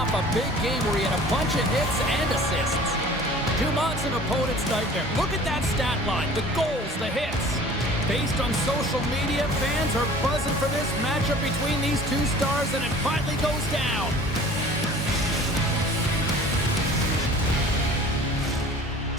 off a big game where he had a bunch of hits and assists. Dumont's an opponent's nightmare. Look at that stat line, the goals, the hits. Based on social media, fans are buzzing for this matchup between these two stars, and it finally goes down.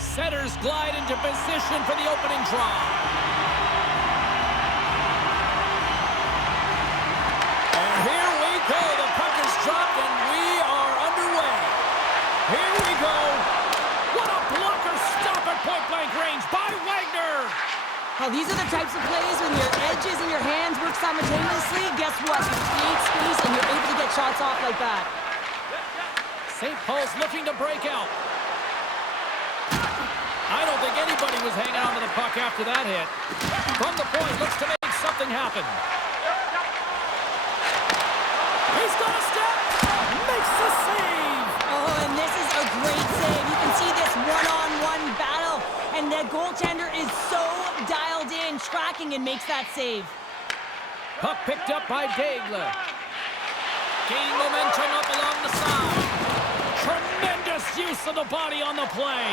Setters glide into position for the opening draw. And here we go. The puck is dropped, and we are underway. Here we go. What a blocker stop at point-blank range by Wagner. Oh, these are the types of plays when your edges and your hands work simultaneously. Guess what? You create space, and you're able to get shots off like that. St. Paul's looking to break out. I don't think anybody was hanging on to the puck after that hit. From the point, looks to make something happen. He's got a step. Makes the save. Oh, and this is a great save. You can see this one-on-one battle, and the goaltender is so dialed in, tracking, and makes that save. Puck picked up by Daigle. Gaining momentum up along the side. Tremendous use of the body on the play.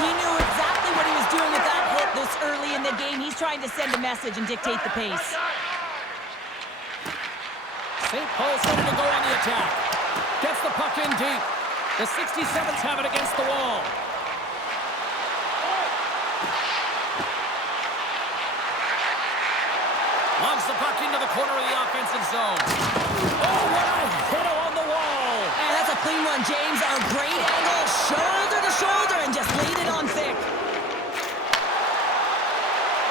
He knew exactly what he was doing with that hit this early in the game. He's trying to send a message and dictate the pace. St. Paul's ready to go on the attack. Gets the puck in deep. The 67s have it against the wall. Launches the puck into the corner of the offensive zone. Oh, what a hit on the wall. And that's a clean one, James. A great angle, shoulder to shoulder, and just laid it on thick.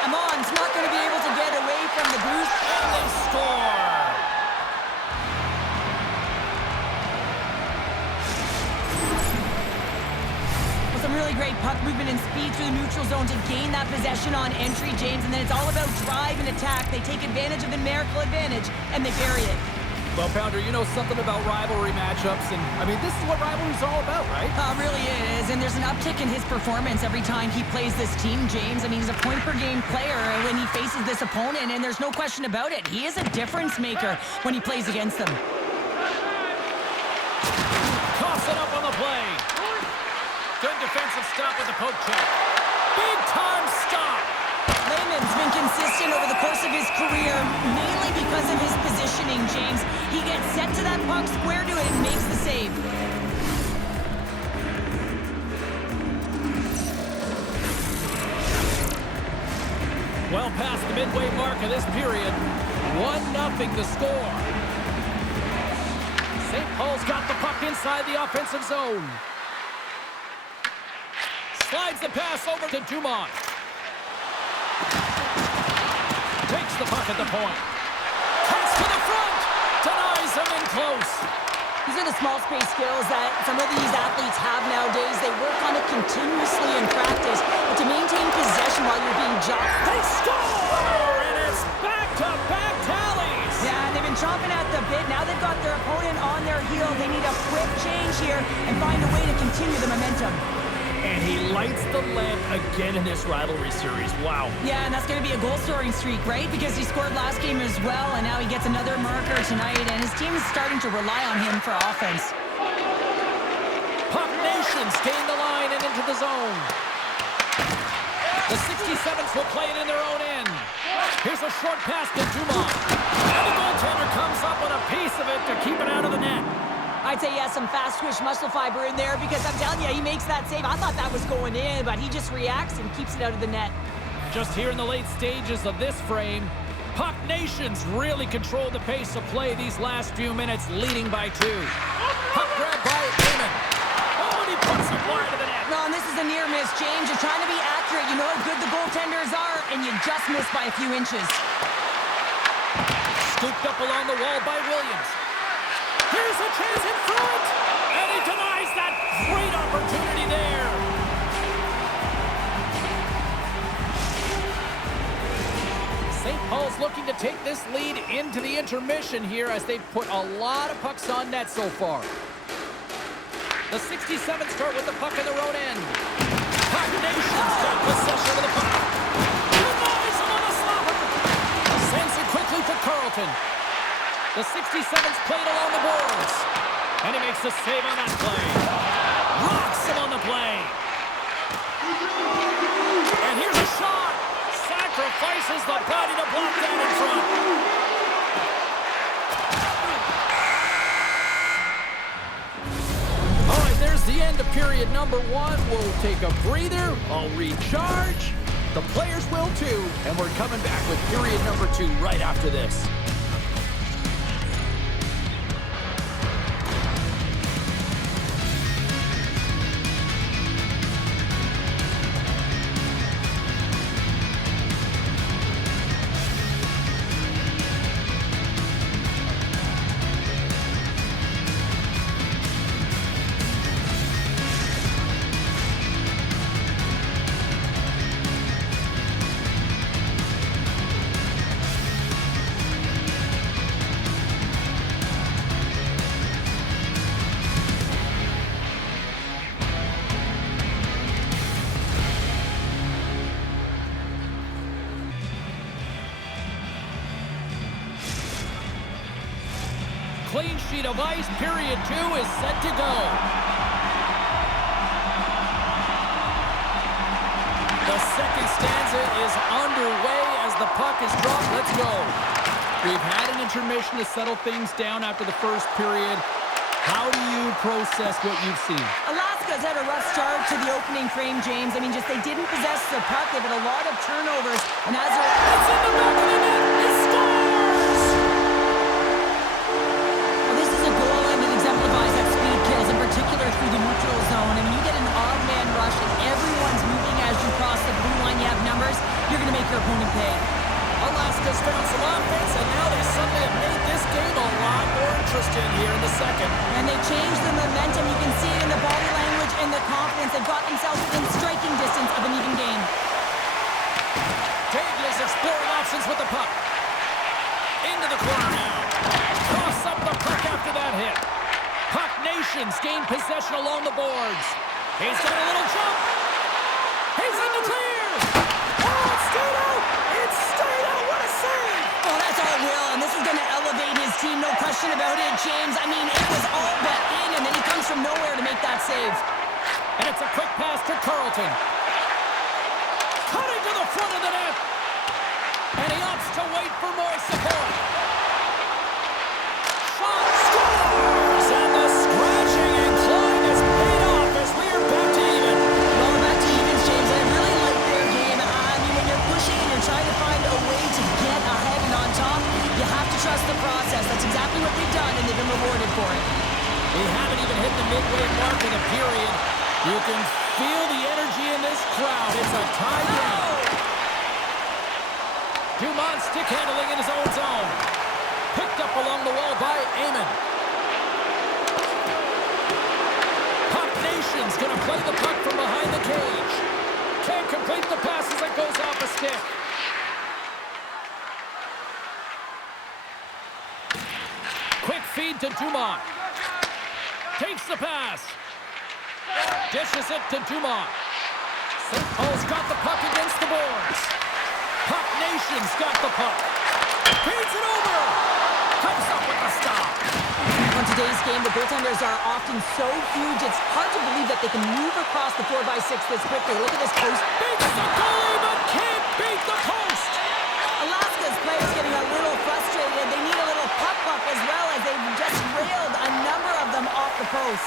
Amon's not going to be able to get away from the boost. And they score. With some really great puck movement and speed through the neutral zone to gain that possession on entry, James. And then it's all about drive and attack. They take advantage of the numerical advantage, and they bury it. Well, Pounder, you know something about rivalry matchups, and, I mean, this is what rivalry's all about, right? Really is, and there's an uptick in his performance every time he plays this team, James. I mean, he's a point-per-game player when he faces this opponent, and there's no question about it. He is a difference maker when he plays against them. Toss it up on the play. Good defensive stop with the poke check. Big-time stop. Lehman's been consistent over the course of his career, mainly because of his positioning, James. He gets set to that puck, square to it, and makes the save. Well past the midway mark of this period. 1-0 the score. St. Paul's got the puck inside the offensive zone. Slides the pass over to Dumont. Takes the puck at the point. Cuts to the front. Denies him in close. These are the small space skills that some of these athletes have nowadays. They work on it continuously in practice. But to maintain possession while you're being jocked. They score! And it's back-to-back tallies. Yeah, they've been chomping at the bit. Now they've got their opponent on their heel. They need a quick change here and find a way to continue the momentum. And he lights the lamp again in this rivalry series. Wow. Yeah, and that's going to be a goal-scoring streak, right? Because he scored last game as well, and now he gets another marker tonight, and his team is starting to rely on him for offense. Puck Nations gain the line and into the zone. The 67s will play it in their own end. Here's a short pass to Dumont. And the goaltender comes up with a piece of it to keep it out of the net. I'd say he has some fast-twitch muscle fiber in there because I'm telling you, he makes that save. I thought that was going in, but he just reacts and keeps it out of the net. Just here in the late stages of this frame, Puck Nations really controlled the pace of play these last few minutes, leading by 2. Puck grab by Damon. Oh, and he puts it wide of the net. No, and this is a near miss, James. You're trying to be accurate. You know how good the goaltenders are, and you just miss by a few inches. Scooped up along the wall by Williams. Here's a chance in front, and he denies that great opportunity there. St. Paul's looking to take this lead into the intermission here as they've put a lot of pucks on net so far. The 67s start with the puck in their own end. Puck Nations got possession of the puck. Denies him on the slapper. Sends it quickly to Carlton. The 67s played along the boards. And he makes the save on that play. Rocks him on the play. And here's a shot. Sacrifices the body to block that in front. All right, there's the end of period number 1. We'll take a breather. I'll recharge. The players will too. And we're coming back with period number 2 right after this. Clean sheet of ice. Period 2 is set to go. The second stanza is underway as the puck is dropped. Let's go. We've had an intermission to settle things down after the first period. How do you process what you've seen? Alaska's had a rough start to the opening frame, James. I mean, just they didn't possess the puck. They've had a lot of turnovers. And as a... It's in the back of the net. It scores! Well, this is a goal, and it exemplifies that speed kills, in particular through the neutral zone. I mean, you get an odd man rush, and everyone's moving as you cross the blue line. You have numbers. You're going to make your opponent pay. Alaska's found some offense, and now they suddenly have made this game a lot more interesting here in the second. And they changed the momentum. You can see it in the body language and the confidence. They've got themselves within striking distance of an even game. Dagley's exploring options with the puck. Into the corner now. Cross up the puck after that hit. Puck Nations gain possession along the boards. He's got a little jump. He's in the clear. Oh, it's stayed out. It's stayed out. What a save. Oh, that's all Will, and this is going to elevate his team, no question about it, James. I mean, it was all but in, and then he comes from nowhere to make that save. And it's a quick pass to Carlton. Cutting to the front of the net. And he opts to wait for more support. Shot scores! And the scratching and clawing is paid off as we are back to even. Well, we're back to evens, James. I really like their game. I mean, when you're pushing and you're trying to find a way to get ahead and on top, you have to trust the process. That's exactly what they've done, and they've been rewarded for it. We haven't even hit the midway mark of the period. You can feel the energy in this crowd. It's a tie game. Dumont stick handling in his own zone. Picked up along the wall by Amon. Puck Nation's going to play the puck from behind the cage. Can't complete the pass as it goes off a stick. Quick feed to Dumont. Takes the pass. Dishes it to Dumont. St. Paul's got the puck against the boards. Puck Nation's got the puck. Feeds it over. Comes up with the stop. On today's game, the goaltenders are often so huge, it's hard to believe that they can move across the 4x6 this quickly. Look at this post. Beats the goalie, but can't beat the post. Alaska's players getting a little frustrated. They need a little puck luck as well, as they've just railed a number of them off the post.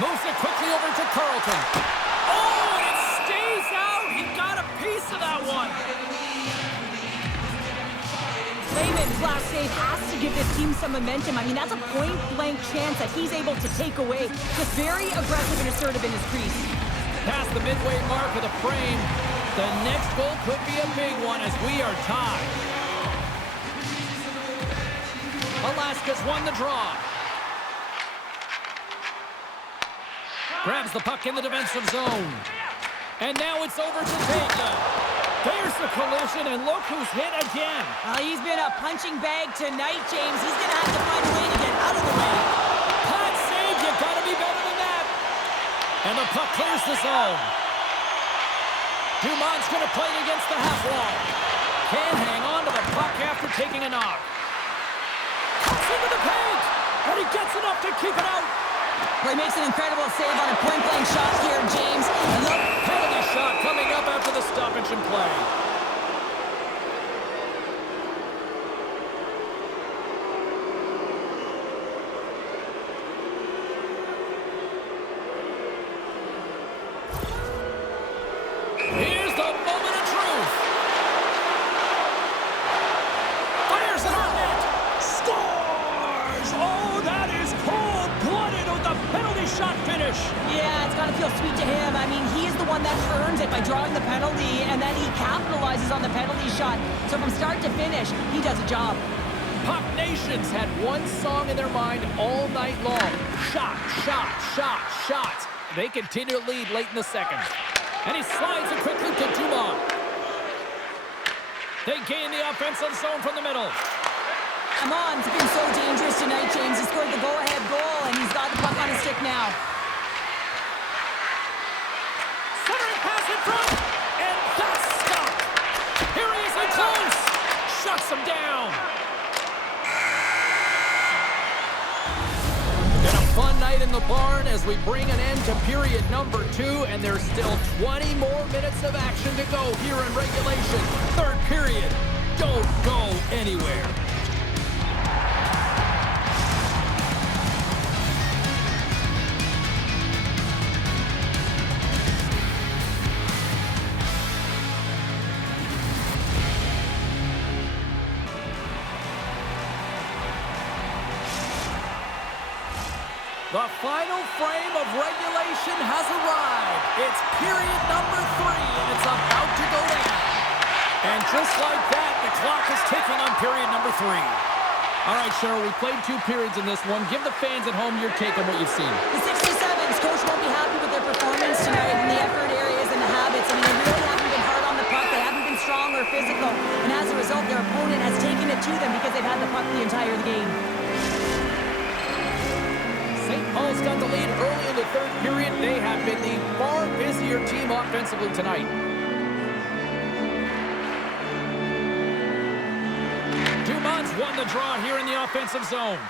Moves it quickly over to Carlton. Oh, and it stays out. He got a piece of that one. Lehman's last save has to give this team some momentum. I mean, that's a point-blank chance that he's able to take away. Just very aggressive and assertive in his crease. Past the midway mark of the frame. The next goal could be a big one as we are tied. Alaska's won the draw. Grabs the puck in the defensive zone. And now it's over to Dega. There's the collision, and look who's hit again. He's been a punching bag tonight, James. He's going to have to find a way to get out of the way. Hot save, you gotta be better than that. And the puck clears the zone. Dumont's gonna play it against the half wall. Can't hang on to the puck after taking a knock. Cuts into the paint. And he gets enough to keep it out. Well, he makes an incredible save on a point-blank shot here, James. And look, Penalty shot coming up after the stoppage in play. Here's the moment of truth. Fires it on net. Scores! Oh, that is cold-blooded with the penalty shot finish. yeah, it's got to feel sweet to him. I mean, he is the one that earns it by drawing the penalty, and then he capitalizes on the penalty shot. So from start to finish, he does a job. Puck Nations had one song in their mind all night long. Shot, shot, shot, shot. They continue to lead late in the second. And he slides it quickly to Dumont. They gain the offensive zone from the middle. Come on, it's been so dangerous tonight, James. He scored the go-ahead goal, and he's got the puck on his stick now. Centering pass in front. And that's stopped. Here he is in close. Shuts him down. Been a fun night in the barn as we bring an end to period number 2, and there's still 20 more minutes of action to go here in regulation. Third period. Don't go anywhere. The final frame of regulation has arrived. It's period number 3, and it's about to go down. And just like that, the clock is ticking on period number 3. All right, Cheryl, we played 2 periods in this one. Give the fans at home your take on what you've seen. The 67s, coach won't be happy with their performance tonight in the effort areas and the habits. I mean, they really haven't been hard on the puck. They haven't been strong or physical. And as a result, their opponent has taken it to them because they've had the puck the entire game. St. Paul's got the lead early in the third period. They have been the far busier team offensively tonight. Dumont's won the draw here in the offensive zone.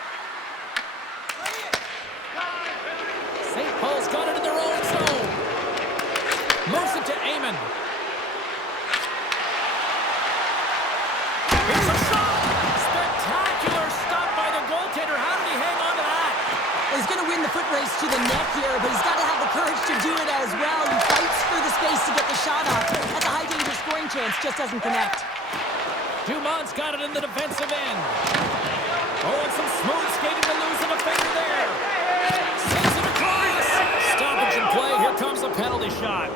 St. Paul's got it in their own zone. Moves it to Amon. Here's a shot! Spectacular stop by the goaltender. How did he hang on to that? He's going to win the foot race to the net here, but he's got to have the courage to do it as well. He fights for the space to get the shot off. That's a high-danger scoring chance, just doesn't connect. Dumont's got it in the defensive end. Oh, and some smooth skating to lose a defender there. Sends it across. Stoppage in play. Here comes the penalty shot.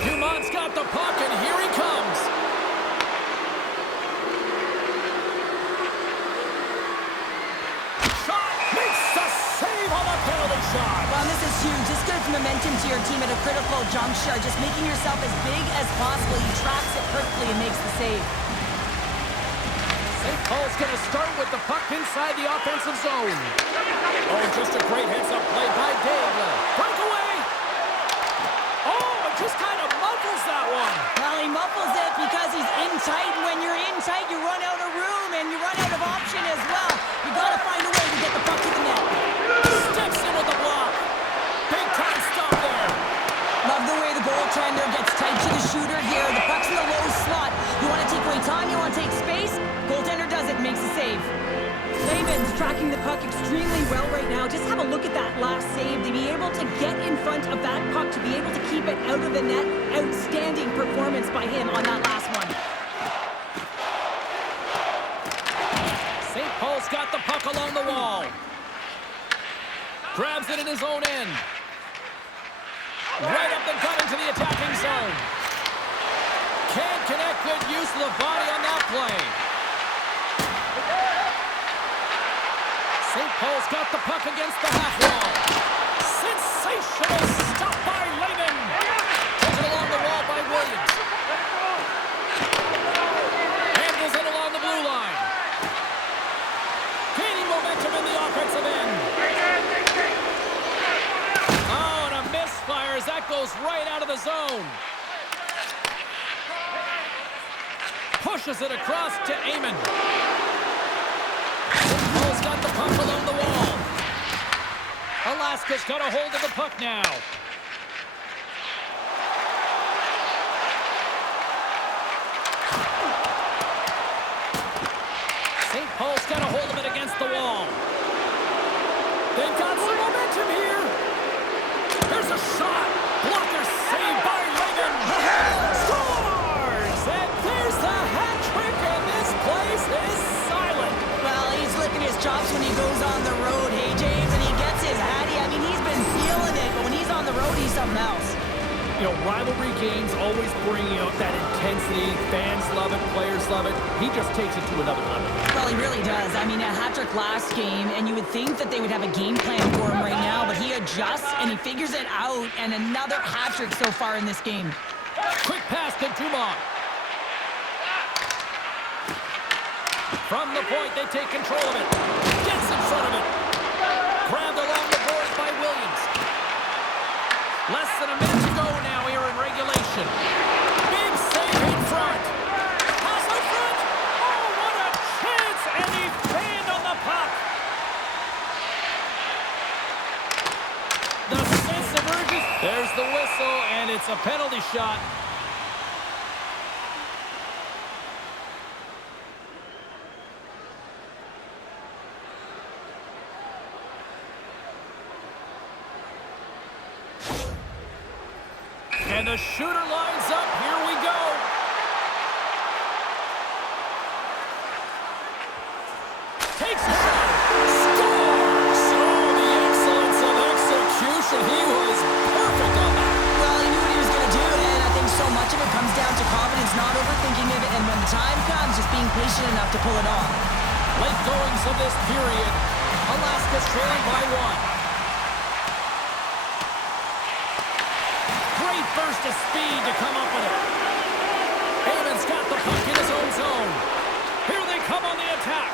Dumont's got the puck, and here he comes. Shot makes the save on the penalty shot. Well, this is huge. This gives momentum to your team at a critical juncture. Just making yourself as big as possible. He tracks it perfectly and makes the save. St. Paul's going to start with the puck inside the offensive zone. Oh, just a great heads-up play by Dave. Breakaway. Oh, it just kind of muffles that one. Well, he muffles it because he's in tight, and when you're in tight, you run out of room, and you run out of option as well. You got to find a way to get the puck to the net. Steps in with the block. Big time stop there. Love the way the goaltender gets tight to the shooter here. The puck's in the low slot. You want to take away time, you want to take space. Goaltender does it, makes the save. Laban's tracking the puck extremely well right now. Just have a look at that last save. To be able to get in front of that puck, to be able to keep it out of the net. Outstanding performance by him on that last one. St. Paul's got the puck along the wall. Grabs it in his own end. Right up the gut into the attacking zone. Can't connect. Good use of the body on that play. St. Paul's got the puck against the half wall. Sensational stop by Lehman. Takes it along the wall by Williams. Handles it along the blue line. Gaining momentum in the offensive end. as that goes right out of the zone. Pushes it across to Amon. Paul's got the puck along the wall. Alaska's got a hold of the puck now. St. Paul's got a hold of it against the wall. They've got some momentum here. There's a shot. Blocker saved by Reagan. Scores! And there's the hat trick, and this place is silent. Well, he's licking his chops when he goes on the road, hey, James, and he gets his hattie. I mean, he's been feeling it, but when he's on the road, he's something else. You know, rivalry games always bring out that intensity. Fans love it, players love it. He just takes it to another level. Well, he really does. I mean, a hat-trick last game, and you would think that they would have a game plan for him right now, but he adjusts and he figures it out, and another hat-trick so far in this game. Quick pass to Dumont. From the point, they take control of it. Gets in front of it. Grabbed along the boards by Williams. Less than a minute to go now here in regulation. Big save in front. Pass in front. Oh, what a chance! And he fanned on the puck. The sense of urgency. There's the whistle, and it's a penalty shot. And the shooter lines up. Here we go. Takes a shot. Scores! Oh, the excellence of execution. He was perfect on that. Well, he knew what he was going to do, and I think so much of it comes down to confidence, not overthinking it, and when the time comes, just being patient enough to pull it off. Late goings of this period. Alaska's trailing by 1. Great burst of speed to come up with it. Amon's got the puck in his own zone. Here they come on the attack.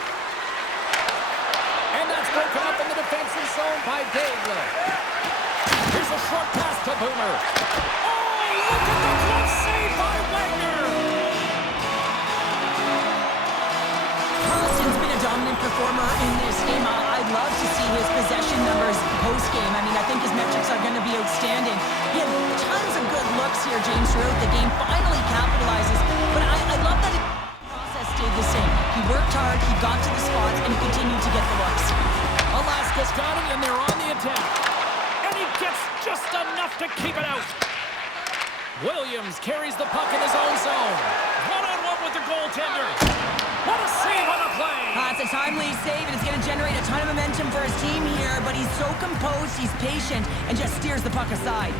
And that's broken up in the defensive zone by Daigle. Here's a short pass to Boomer. Oh, look at the glove save by Wagner. Carlson's been a dominant performer in this game. I'd love to see his possession numbers post-game. I mean, I think his metrics are going to be outstanding. He had tons of good looks here, James, throughout the game. Finally capitalizes. But I love that the process stayed the same. He worked hard, he got to the spots, and he continued to get the looks. Alaska's got it, and they're on the attack. And he gets just enough to keep it out. Williams carries the puck in his own zone. One-on-one with the goaltender. What a save on the play! It's a timely save, and it's going to generate a ton of momentum for his team here, but he's so composed, he's patient, and just steers the puck aside.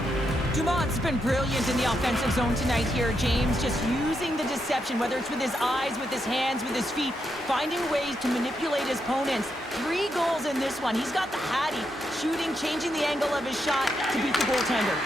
Dumont's been brilliant in the offensive zone tonight here, James, just using the deception, whether it's with his eyes, with his hands, with his feet, finding ways to manipulate his opponents. 3 goals in this one. He's got the hattie, shooting, changing the angle of his shot to beat the goaltender.